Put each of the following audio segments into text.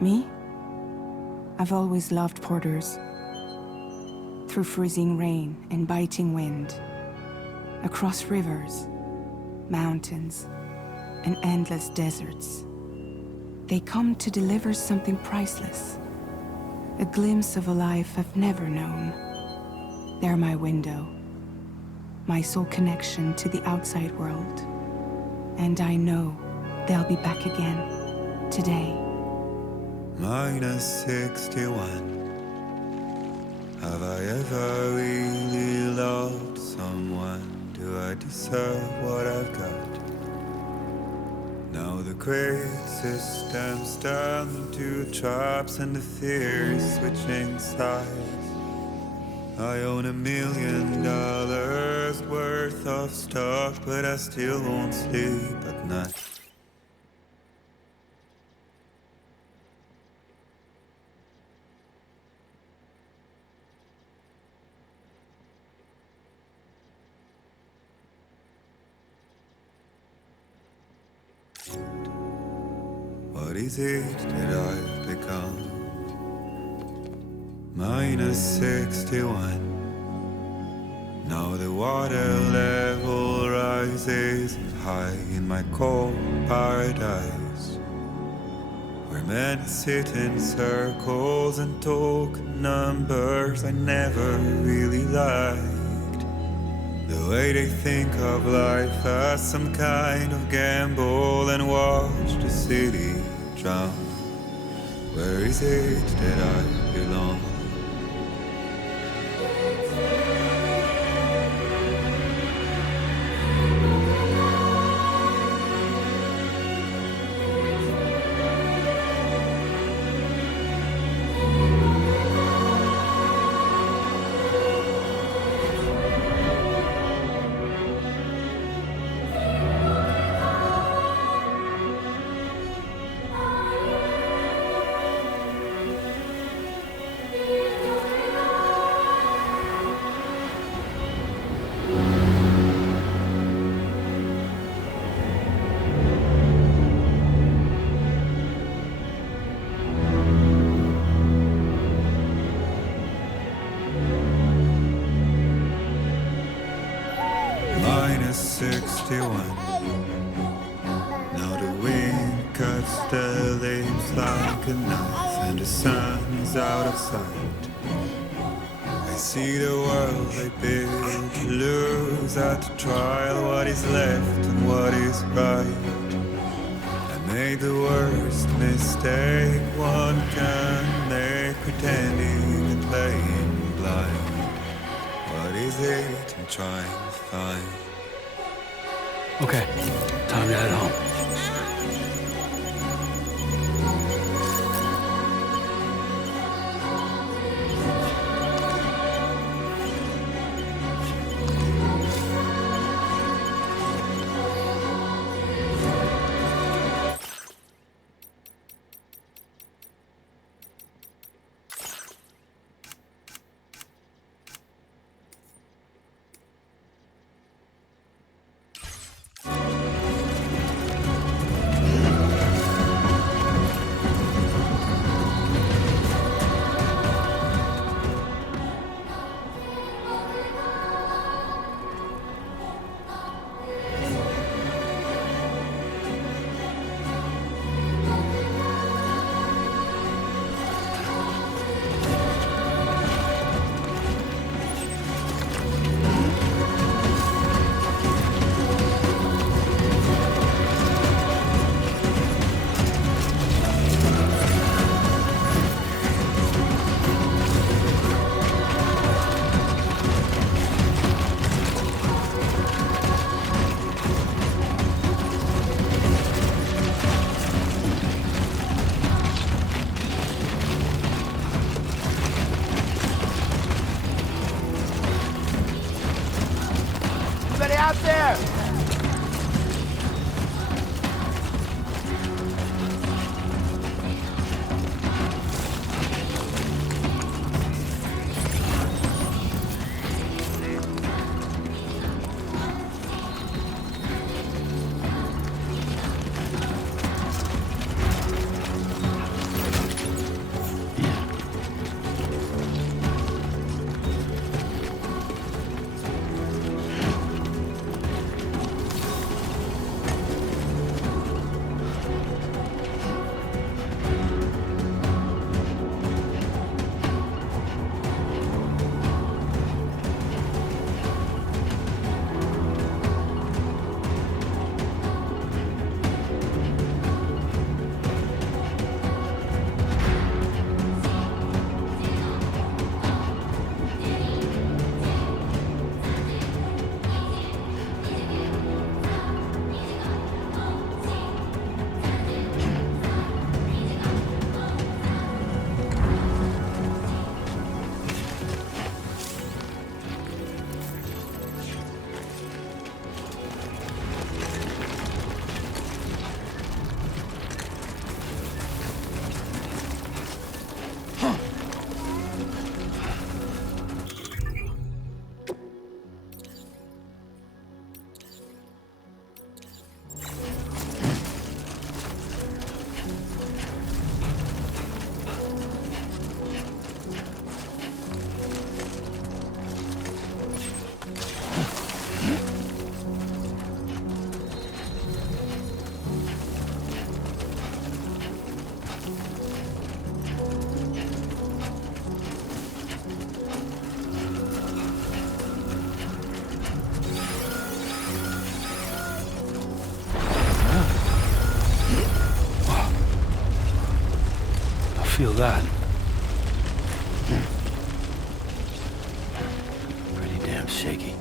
Me? I've always loved porters. Through freezing rain and biting wind, across rivers, mountains, and endless deserts. They come to deliver something priceless, a glimpse of a life I've never known. They're my window, my sole connection to the outside world. And I know they'll be back again, today. Minus 61. Have I ever really loved someone? Do I deserve what I've got? Now the great system's turned into traps and the fear is switching sides. I own $1 million worth of stuff, but I still won't sleep at night. What is it that I've become? Minus 61. Now the water level rises high in my cold paradise, where men sit in circles and talk numbers I never really liked. The way they think of life as some kind of gamble and watch the city drown. Where is it that I belong? Minus 61. Now the wind cuts the leaves like a knife, and the sun's out of sight. I see the world they build to lose at the trial, what is left and what is right. I made the worst mistake one can make, pretending and playing blind. What is it I'm trying to find? Okay, time to head home. Out there! feel that? Pretty damn shaky.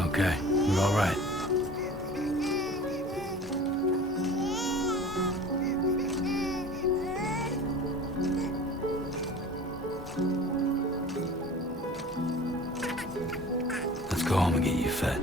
Okay, you're all right. Let's go home and get you fed.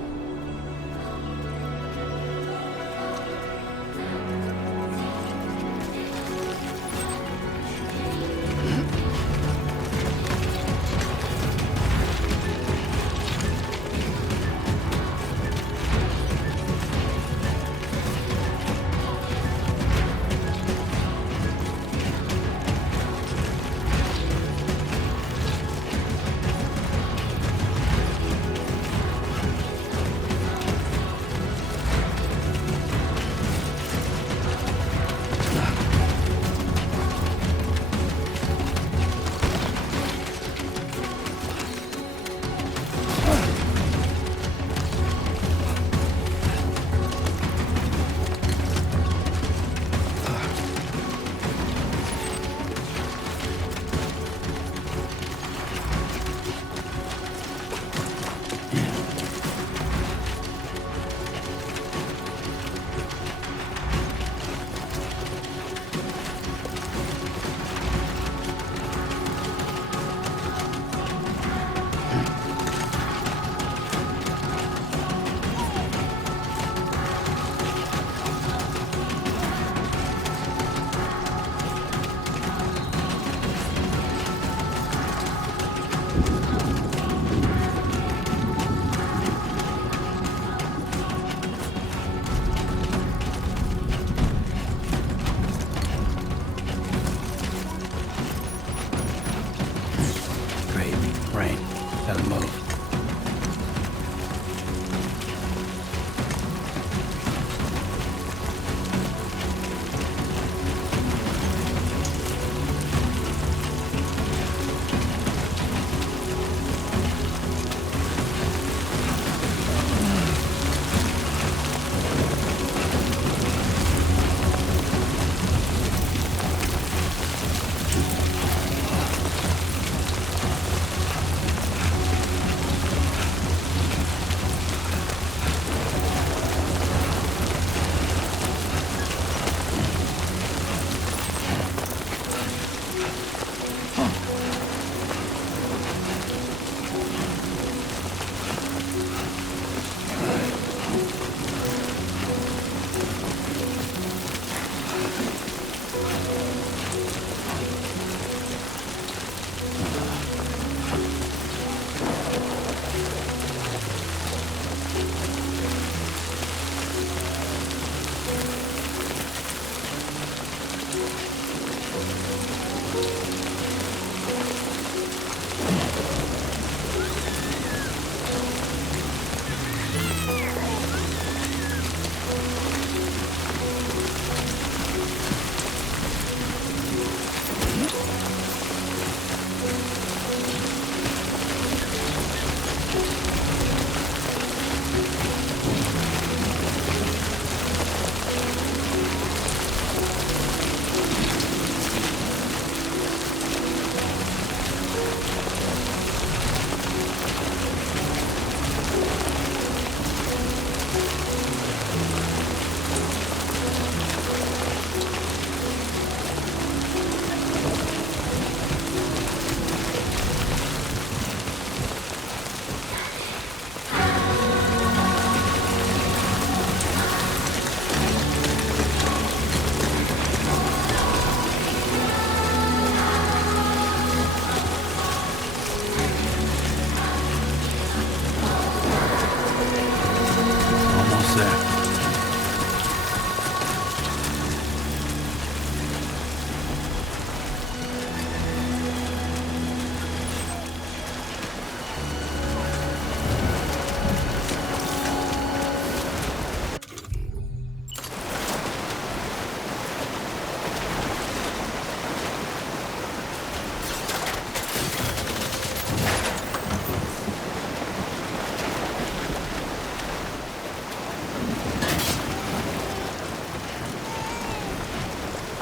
Rain. Gotta move.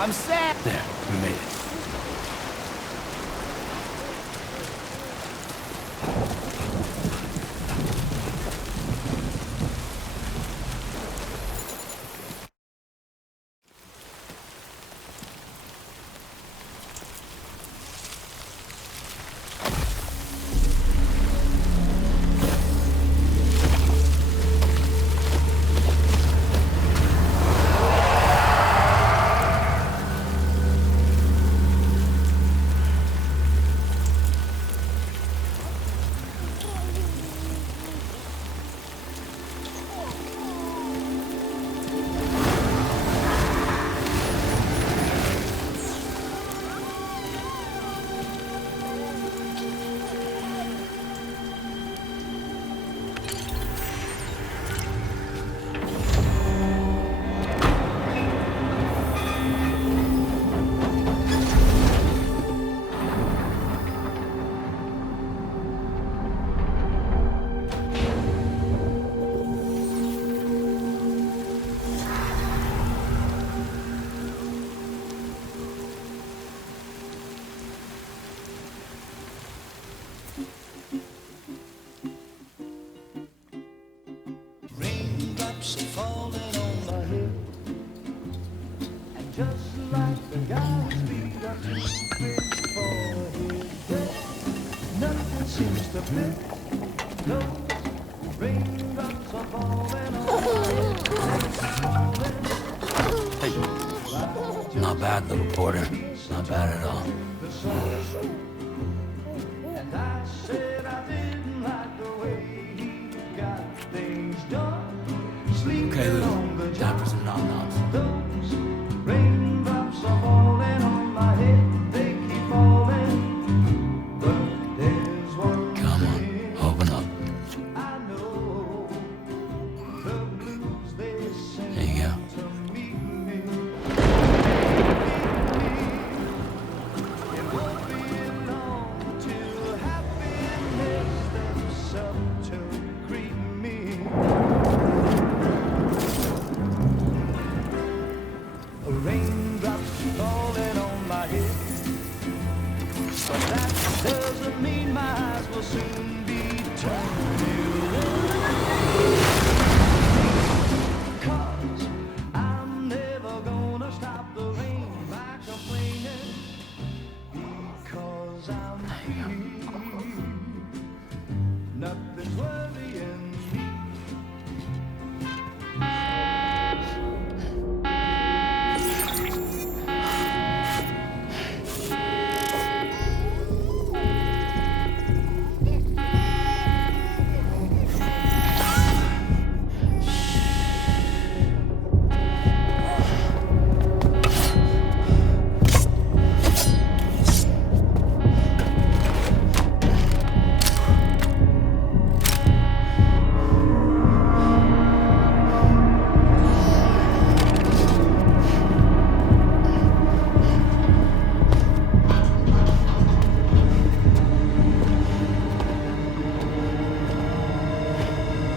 I'm set! There, we made it. Raindrops are falling on my head, and just like the guy's feet are too big for his bed, nothing seems to fit. Those raindrops are falling on my head. Hey, not bad, little porter. Not bad at all. And I said I didn't like the way he got things done. Okay, Lou. Time for some nom-noms. Those raindrops are falling on my head. They keep falling. But there's one Come on, thing open up. I know. The blues they sing There you go. to meet me. It won't be long till happiness steps up to greet me. Raindrops falling on my head, but that doesn't mean my eyes will soon be turning red. 'Cause I'm never gonna stop the rain by complaining, because I'm free. Nothing's worrying me.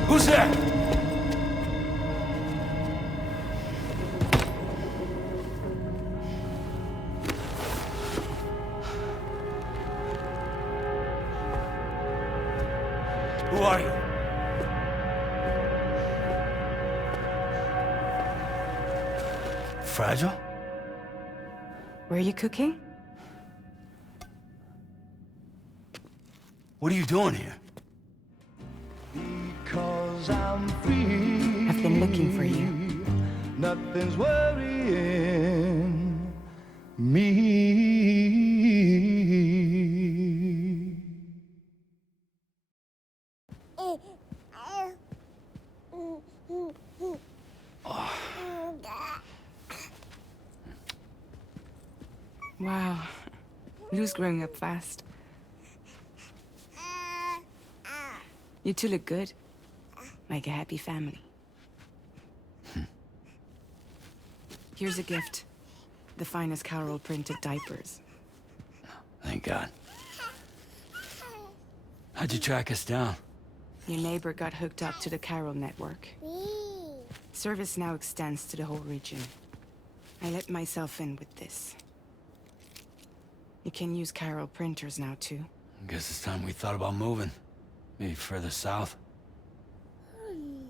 Who's there? Who are you? Fragile? Were you cooking? What are you doing here? Because I'm free. I've been looking for you. Nothing's worrying me. Wow. Lou's growing up fast. You two look good. Like a happy family. Here's a gift. The finest Carol printed diapers. Thank God. How'd you track us down? Your neighbor got hooked up to the Carol network. Service now extends to the whole region. I let myself in with this. You can use Chiral printers now, too. Guess it's time we thought about moving. Maybe further south.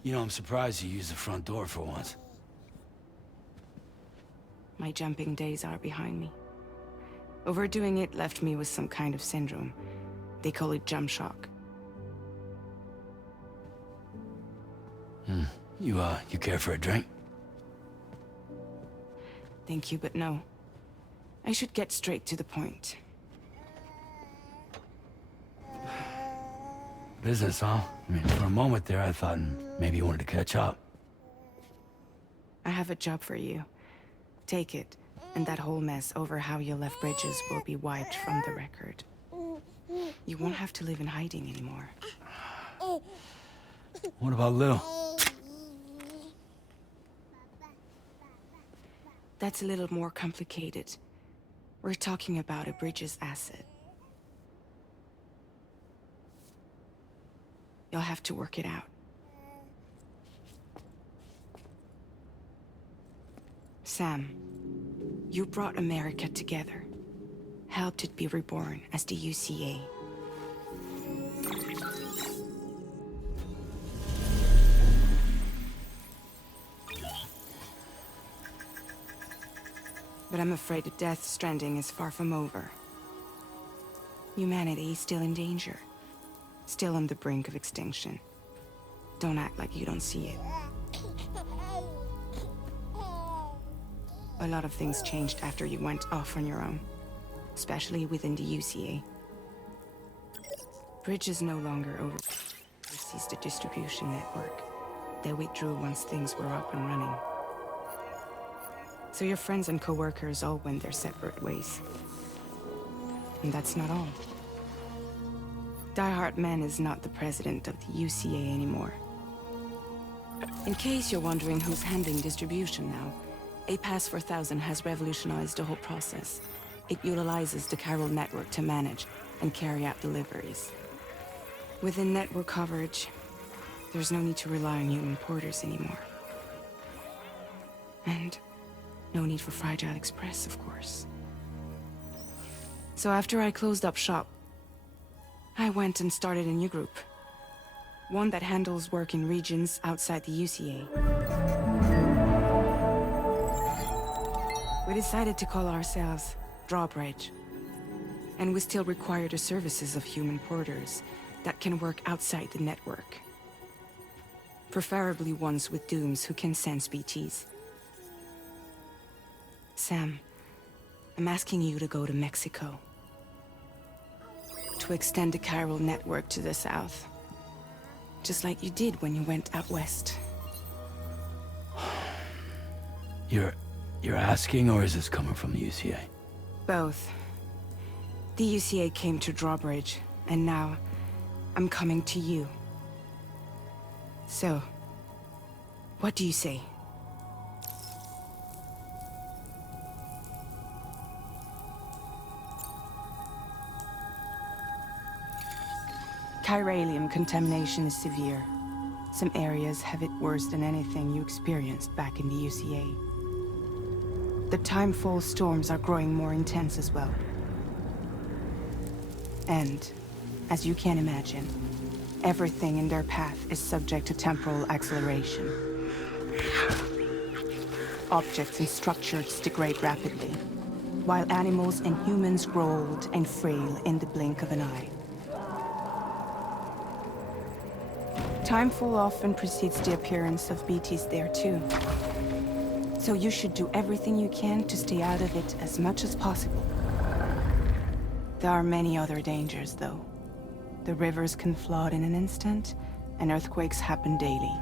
You know, I'm surprised you used the front door for once. My jumping days are behind me. Overdoing it left me with some kind of syndrome. They call it jump shock. You care for a drink? Thank you, but no. I should get straight to the point. Business, huh? I mean, for a moment there, I thought maybe you wanted to catch up. I have a job for you. Take it, and that whole mess over how you left bridges will be wiped from the record. You won't have to live in hiding anymore. What about Lou? That's a little more complicated. We're talking about a bridges asset. You'll have to work it out. Sam, you brought America together. Helped it be reborn as the UCA. But I'm afraid that Death Stranding is far from over. Humanity is still in danger. Still on the brink of extinction. Don't act like you don't see it. A lot of things changed after you went off on your own. Especially within the UCA. Bridge is no longer oversees the distribution network. They withdrew once things were up and running. So your friends and co-workers all went their separate ways. And that's not all. Die Hartman is not the president of the UCA anymore. In case you're wondering who's handling distribution now, A Pass 4000 has revolutionized the whole process. It utilizes the chiral network to manage and carry out deliveries. Within network coverage, there's no need to rely on human porters anymore. And no need for Fragile Express, of course. So after I closed up shop, I went and started a new group. One that handles work in regions outside the UCA. We decided to call ourselves Drawbridge. And we still require the services of human porters that can work outside the network. Preferably ones with dooms who can sense BTs. Sam, I'm asking you to go to Mexico. To extend the chiral network to the south. Just like you did when you went out west. You're asking, or is this coming from the UCA? Both. The UCA came to Drawbridge, and now I'm coming to you. So, what do you say? Chiralium contamination is severe. Some areas have it worse than anything you experienced back in the UCA. The timefall storms are growing more intense as well. And, as you can imagine, everything in their path is subject to temporal acceleration. Objects and structures degrade rapidly, while animals and humans grow old and frail in the blink of an eye. Timefall often precedes the appearance of BTs there too. So you should do everything you can to stay out of it as much as possible. There are many other dangers, though. The rivers can flood in an instant, and earthquakes happen daily.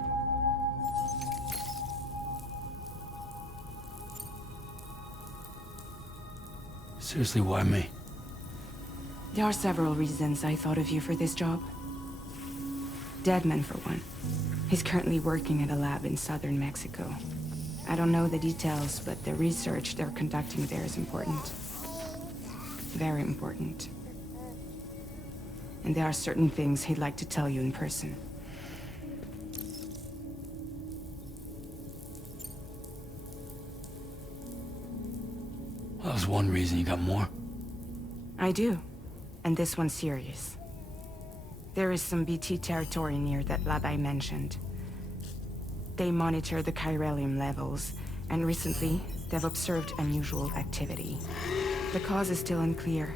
Seriously, why me? There are several reasons I thought of you for this job. Deadman, for one. He's currently working at a lab in southern Mexico. I don't know the details, but the research they're conducting there is important. Very important. And there are certain things he'd like to tell you in person. one reason, you got more? I do. And this one's serious. There is some BT territory near that lab I mentioned. They monitor the chiralium levels, and recently, they've observed unusual activity. The cause is still unclear,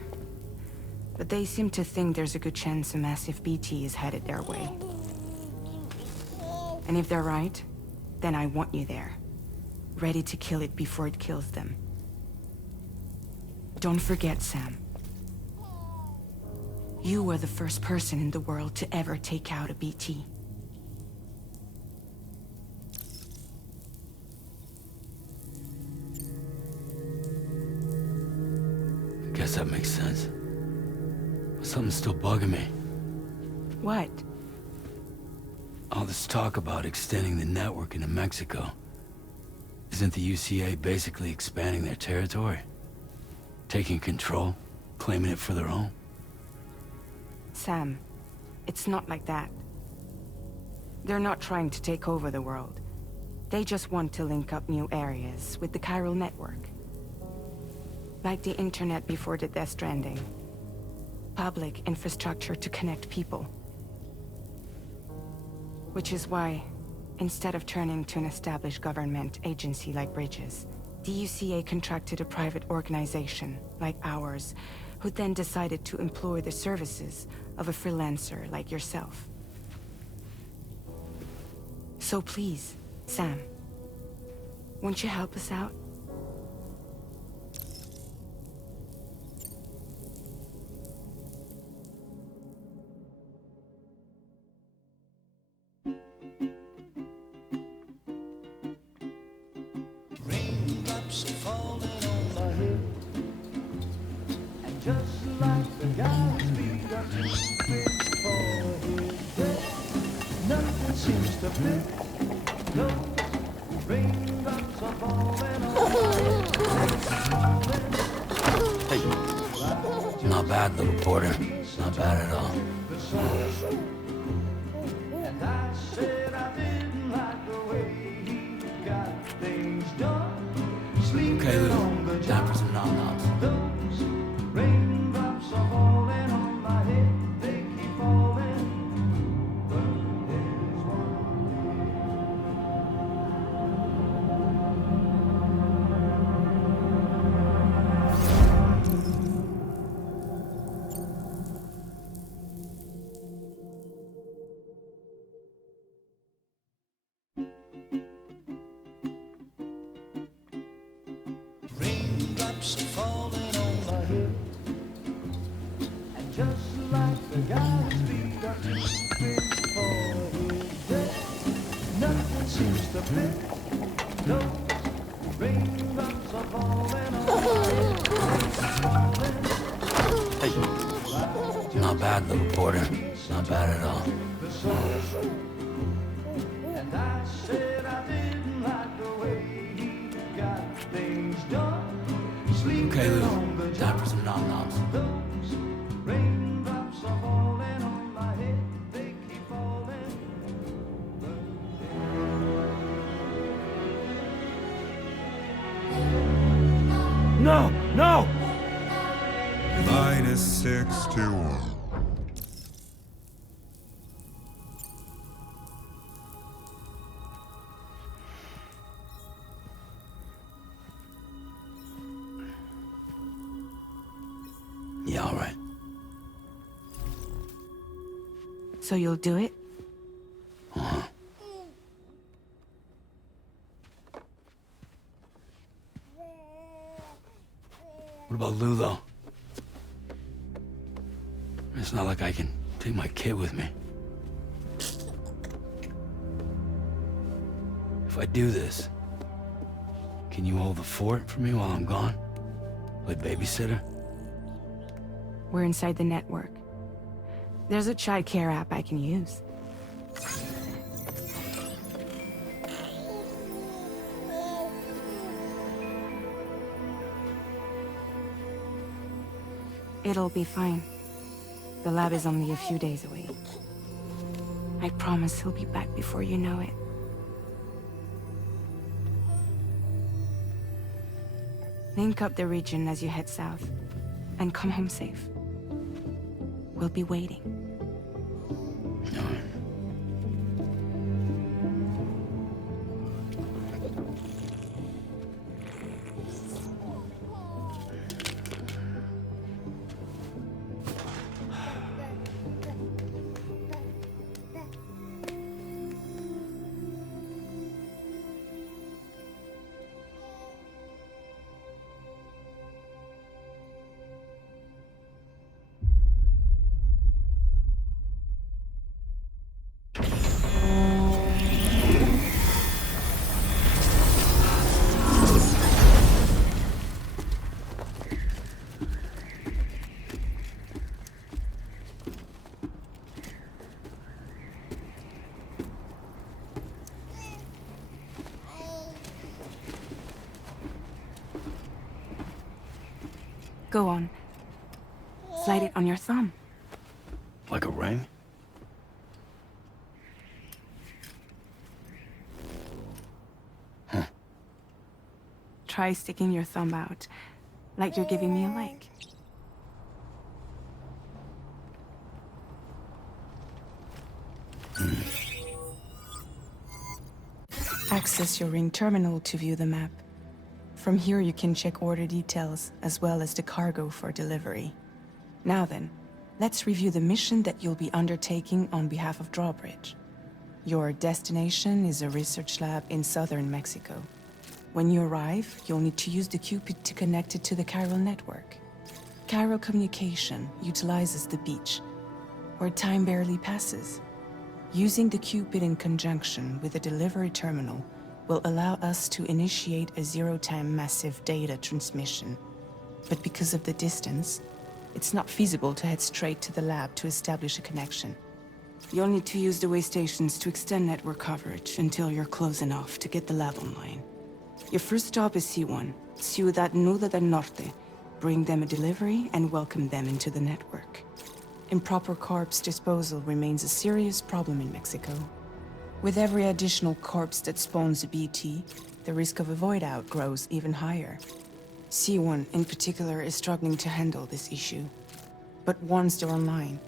but they seem to think there's a good chance a massive BT is headed their way. And if they're right, then I want you there, ready to kill it before it kills them. Don't forget, Sam. You were the first person in the world to ever take out a BT. Guess that makes sense. But something's still bugging me. What? All this talk about extending the network into Mexico. Isn't the UCA basically expanding their territory? Taking control? Claiming it for their own? Sam, it's not like that. They're not trying to take over the world. They just want to link up new areas with the chiral network. Like the internet before the Death Stranding. Public infrastructure to connect people. Which is why, instead of turning to an established government agency like Bridges, the UCA contracted a private organization, like ours, who then decided to employ the services of a freelancer like yourself. So please, Sam, won't you help us out? Raindrops are falling on my head, and just like the guy's feet are too big for his bed, nothing seems to fit. Those raindrops are falling on my head. Hey. Not bad, little Porter. Not bad at all. And I said I didn't like the way he got things done. Okay, Lou. Time for some nom-noms. Those raindrops are falling on my head, they keep falling. But there's raindrops are falling on my head, and just like the guy's feet are too big for his bed, nothing seems to fit. Those raindrops are falling on my head. Hey. Not bad, little Porter. Not bad at all. And I said I didn't like the way he got things done. Okay, Lou. Time for some nom-noms. Those raindrops are falling on my head, they keep falling. No! No! -61. Yeah, all right. So you'll do it? Uh-huh. What about Lou, though? It's not like I can take my kid with me. If I do this, can you hold the fort for me while I'm gone? Play babysitter? We're inside the network. There's a child care app I can use. It'll be fine. The lab is only a few days away. I promise he'll be back before you know it. Link up the region as you head south, and come home safe. We'll be waiting. Go on. Slide it on your thumb. Like a ring? Try sticking your thumb out, like you're giving me a like. Access your ring terminal to view the map. From here you can check order details, as well as the cargo for delivery. Now then, let's review the mission that you'll be undertaking on behalf of Drawbridge. Your destination is a research lab in southern Mexico. When you arrive, you'll need to use the Cupid to connect it to the chiral network. Chiral communication utilizes the beach, where time barely passes. Using the Cupid in conjunction with a delivery terminal will allow us to initiate a zero-time massive data transmission. But because of the distance, it's not feasible to head straight to the lab to establish a connection. You'll need to use the way stations to extend network coverage until you're close enough to get the lab online. Your first stop is C1, Ciudad Nuda del Norte. Bring them a delivery and welcome them into the network. Improper corpse disposal remains a serious problem in Mexico. With every additional corpse that spawns a BT, the risk of a void out grows even higher. C1 in particular is struggling to handle this issue. But once they're online,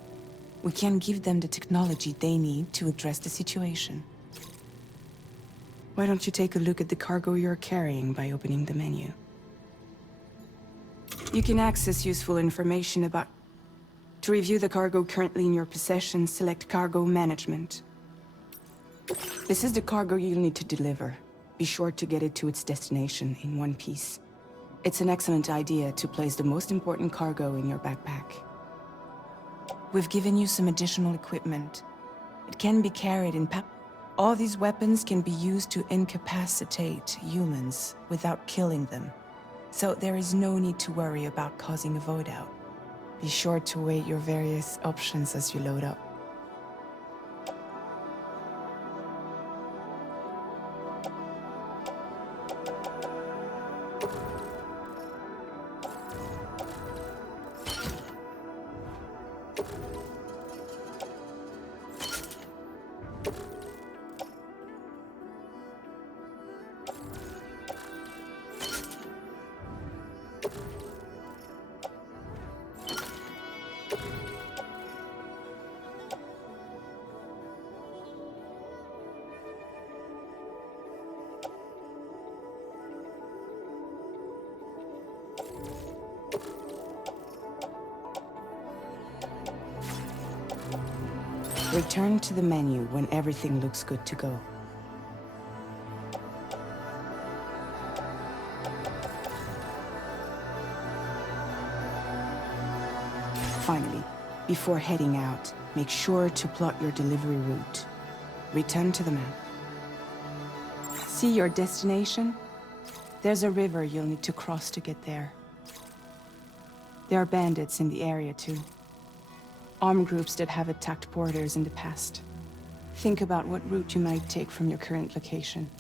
we can give them the technology they need to address the situation. Why don't you take a look at the cargo you're carrying by opening the menu? You can access useful information about... To review the cargo currently in your possession, select Cargo Management. This is the cargo you'll need to deliver. Be sure to get it to its destination in one piece. It's an excellent idea to place the most important cargo in your backpack. We've given you some additional equipment. It can be carried in all these weapons can be used to incapacitate humans without killing them. So there is no need to worry about causing a void out. Be sure to weigh your various options as you load up. Return to the menu when everything looks good to go. Finally, before heading out, make sure to plot your delivery route. Return to the map. See your destination? There's a river you'll need to cross to get there. There are bandits in the area too. Armed groups that have attacked borders in the past. Think about what route you might take from your current location.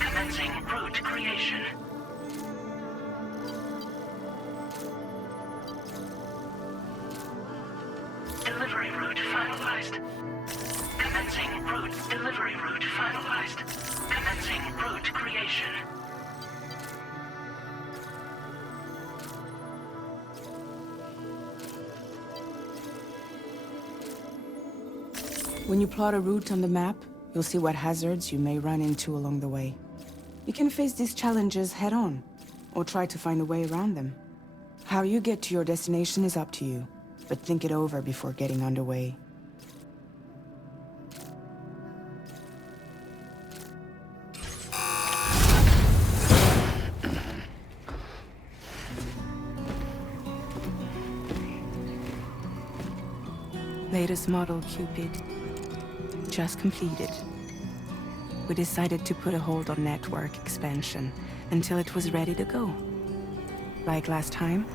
Commencing route creation. finalized. Commencing route delivery route finalized. Commencing route creation. When you plot a route on the map, you'll see what hazards you may run into along the way. You can face these challenges head-on, or try to find a way around them. How you get to your destination is up to you, but think it over before getting underway. Latest model Cupid. Just completed. We decided to put a hold on network expansion until it was ready to go. Like last time,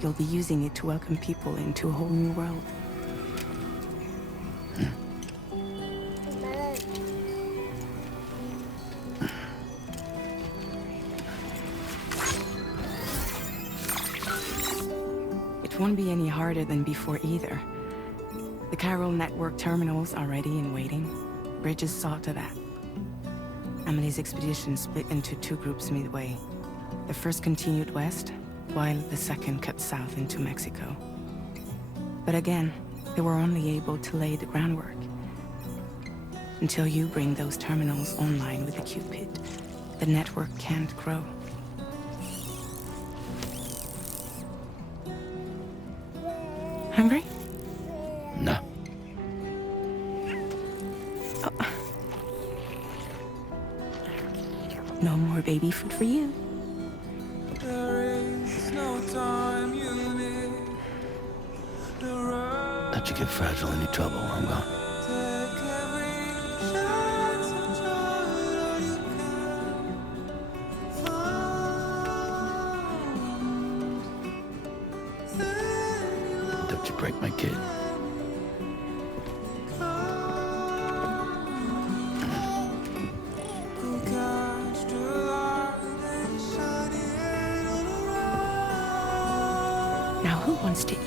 you'll be using it to welcome people into a whole new world. It won't be any harder than before either. The Carol network terminals are ready and waiting. Bridges saw to that. Amelie's expedition split into two groups midway. The first continued west, while the second cut south into Mexico. But again, they were only able to lay the groundwork. Until you bring those terminals online with the Cupid, the network can't grow. Hungry? No. No more baby food for you. Let you get fragile any trouble while I'm gone. Don't you break my kid. Now who wants to eat?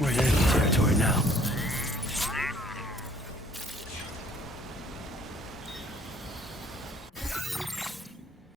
We're in enemy territory now.